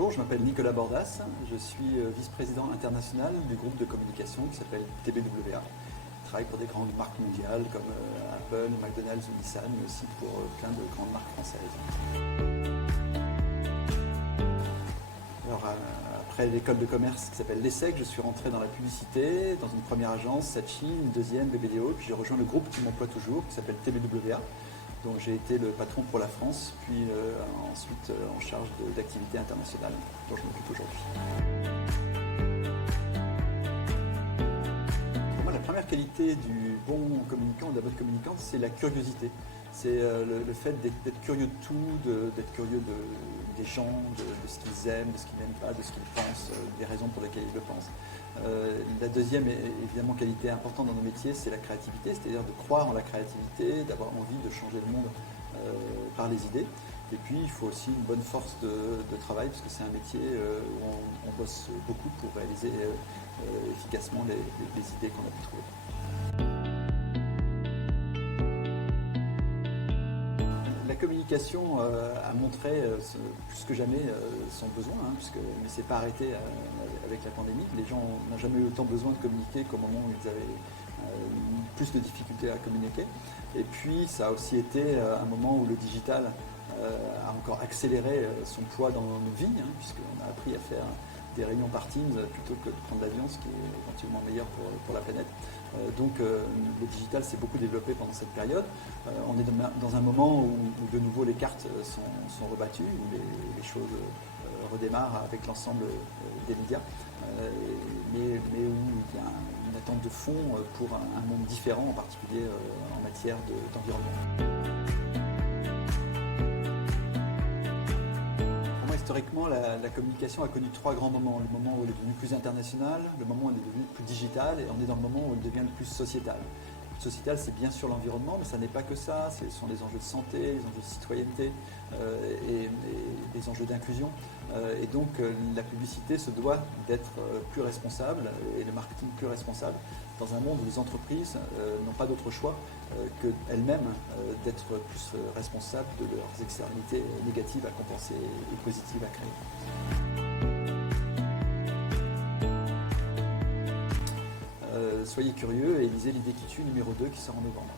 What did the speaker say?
Bonjour, je m'appelle Nicolas Bordas, je suis vice-président international du groupe de communication qui s'appelle TBWA. Je travaille pour des grandes marques mondiales comme Apple, McDonald's ou Nissan, mais aussi pour plein de grandes marques françaises. Alors, après l'école de commerce qui s'appelle l'ESSEC, je suis rentré dans la publicité, dans une première agence, Saatchi, une deuxième, BBDO, puis j'ai rejoint le groupe qui m'emploie toujours, qui s'appelle TBWA. Donc j'ai été le patron pour la France, puis ensuite en charge d'activités internationales dont je m'occupe aujourd'hui. Pour moi, la première qualité du bon communicant ou de la bonne communicante, c'est la curiosité. C'est le fait d'être curieux de tout, d'être curieux des gens, de ce qu'ils aiment, de ce qu'ils n'aiment pas, de ce qu'ils pensent, des raisons pour lesquelles ils le pensent. La deuxième, évidemment, qualité importante dans nos métiers, c'est la créativité, c'est-à-dire de croire en la créativité, d'avoir envie de changer le monde par les idées. Et puis, il faut aussi une bonne force de travail, parce que c'est un métier où on bosse beaucoup pour réaliser efficacement les idées qu'on a pu trouver. La communication a montré plus que jamais son besoin, mais c'est pas arrêté avec la pandémie. Les gens n'ont jamais eu autant besoin de communiquer qu'au moment où ils avaient plus de difficultés à communiquer. Et puis ça a aussi été un moment où le digital a encore accéléré son poids dans nos vies, puisqu'on a appris à faire des réunions par Teams plutôt que de prendre l'avion, ce qui est éventuellement meilleur pour la planète. Donc le digital s'est beaucoup développé pendant cette période. On est dans un moment où de nouveau les cartes sont rebattues, où les choses redémarrent avec l'ensemble des médias, mais où il y a une attente de fond pour un monde différent, en particulier en matière d'environnement. Historiquement, la communication a connu trois grands moments. Le moment où elle est devenue plus internationale, le moment où elle est devenue plus digitale, et on est dans le moment où elle devient le plus sociétale. Sociétal, c'est bien sûr l'environnement, mais ça n'est pas que ça. Ce sont les enjeux de santé, les enjeux de citoyenneté et les enjeux d'inclusion. Et donc, la publicité se doit d'être plus responsable et le marketing plus responsable dans un monde où les entreprises n'ont pas d'autre choix qu'elles-mêmes d'être plus responsables de leurs externalités négatives à compenser et positives à créer. Soyez curieux et lisez l'idée qui tue numéro 2 qui sort en novembre.